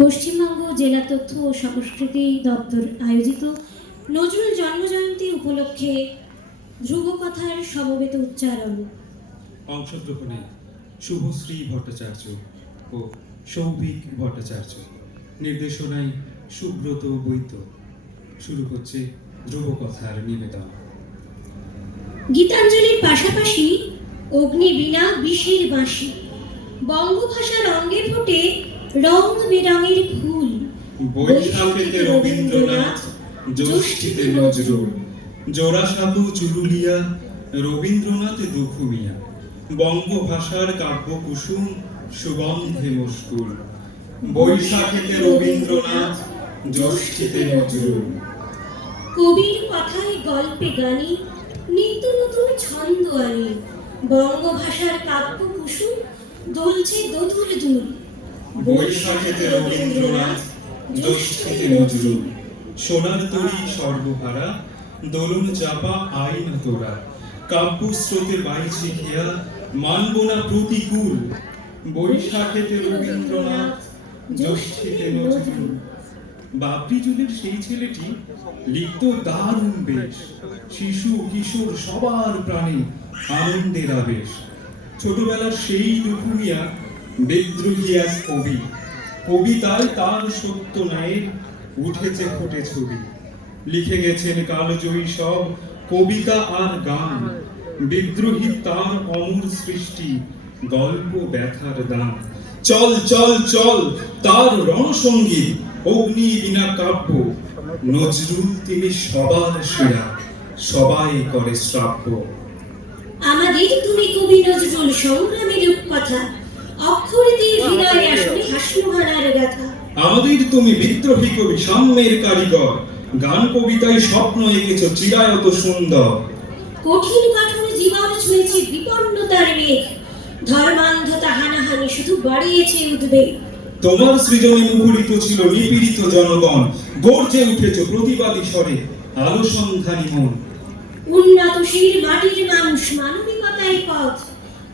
পশ্চিমবঙ্গ জেলা তথ্য ও সংস্কৃতি দপ্তর আয়োজিত নজরুল জন্মজয়ন্তী উপলক্ষে ধ্রুবকথার সমবেত উচ্চারণ। অংশগ্রহণে শুভশ্রী ভট্টাচার্য ও সৌভিক ভট্টাচার্য, নির্দেশনায় সুব্রত বৈদ্য। শুরু হচ্ছে ধ্রুবকথার নিবেদন। গীতাঞ্জলির পাশাপাশি অগ্নিবীণা বিষের বাঁশি, বঙ্গভাষার অঙ্গে ফোটে রং বেরঙের ফুল। বৈশাখেতে রবীন্দ্রনাথ, জ্যৈষ্ঠীতে নজরুল, জোড়াসাঁকো চুরুলিয়া, রবীন্দ্রনাথ দুখুমিয়া, বঙ্গভাষার কাব্যকুসুম সুগন্ধে মশগুল। বৈশাখেতে রবীন্দ্রনাথ, জ্যৈষ্ঠীতে নজরুল। কবির কথায় গল্পে গানে নিত্য নতুন ছন্দ আনে, বঙ্গভাষার কাব্য কুসুম দোলছে দোদুল দুল। বৈশাখেতে রবীন্দ্রনাথ, জ্যৈষ্ঠীতে নজরুল। সোনার তরী সর্বহারা, দোলন চাপা আইন তোরা, কাব্য স্রোতে বাইছি খেয়া, মানব না প্রতিকূল। বৈশাখেতে রবীন্দ্রনাথ, জ্যৈষ্ঠীতে নজরুল। বাবরি জুলের সেই ছেলেটি লিখত দারুণ বেশ, শিশু কিশোর সবার প্রাণে আনন্দের আবেশ। ছোটবেলার সেই দুখুমিয়া বিদ্রোহী এক কবি, কবিতায় তার সত্য ন্যায়ের উঠেছে ফুটে ছবি। লিখে গেছেন কালজয়ী সব কবিতা আর গান, বিদ্রোহী তার অমর সৃষ্টি, গল্প ব্যথার দান। চল চল চল তার রণসঙ্গীত, অগ্নিবীণা কাব্য। নজরুল তিনি সবার সেরা, সবাই করে শ্রাব্য। আমাদের তুমি কবি নজরুল সংগ্রামী রূপকথা, অক্ষর দিয়ে হৃদয়ে আসলে হাসমহানার গাথা। আমাদের তুমি বিদ্রোহী কবি সাম্যের কারিগর, গান কবিতায় স্বপ্ন এঁকেছ চিরায়ত সুন্দর। কঠিন কাঠুরে জীবন ছুঁয়েছে বিপন্নতার মেঘ, ধর্মান্ধতা হানাহানি শুধু বাড়িয়েছে উদ্বেগ। তোমার সৃজনে মুখরিত ছিল নিপীড়িত জনগণ, গর্জে উঠেছ প্রতিবাদী স্বরে আলো সন্ধানী মন। উন্নতশীল মাটির মানুষ মানবিকতায় পথ,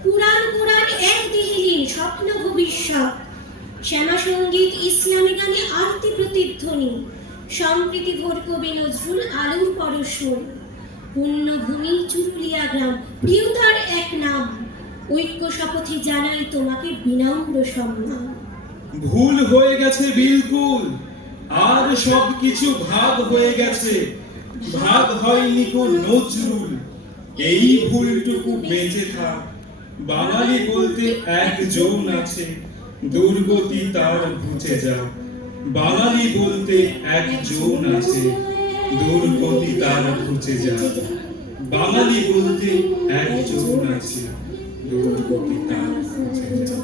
পুরাণ পুরাণ এক দিহিলীন স্বপ্ন ভবিষ্যৎ। শ্যামা সঙ্গীত ইসলামী গানে আরতি প্রতিধ্বনি, সম্প্রীতি ভোর কবি নজরুল আলোর পরশমণ। পুণ্যভূমি চুরুলিয়া গ্রাম, প্রিয়তার এক নাম, ঐক্য শপথে জানাই তোমাকে বিনম্র সম্মান। ভুল হয়ে গেছে বিলকুল, আর সবকিছু ভাগ হয়ে গেছে, ভাগ হয়নি কো নজরুল। এই ভুলটুকু বেঁচে থাক, বাঙালি বলতে একজন আছে, দুর্গতি তার ঘুচে যাক। বাঙালি বলতে একজন আছে, দুর্গতি তার ঘুচে যাক। বাঙালি বলতে একজন আছে, দুর্গতি তার ঘুচে যাক।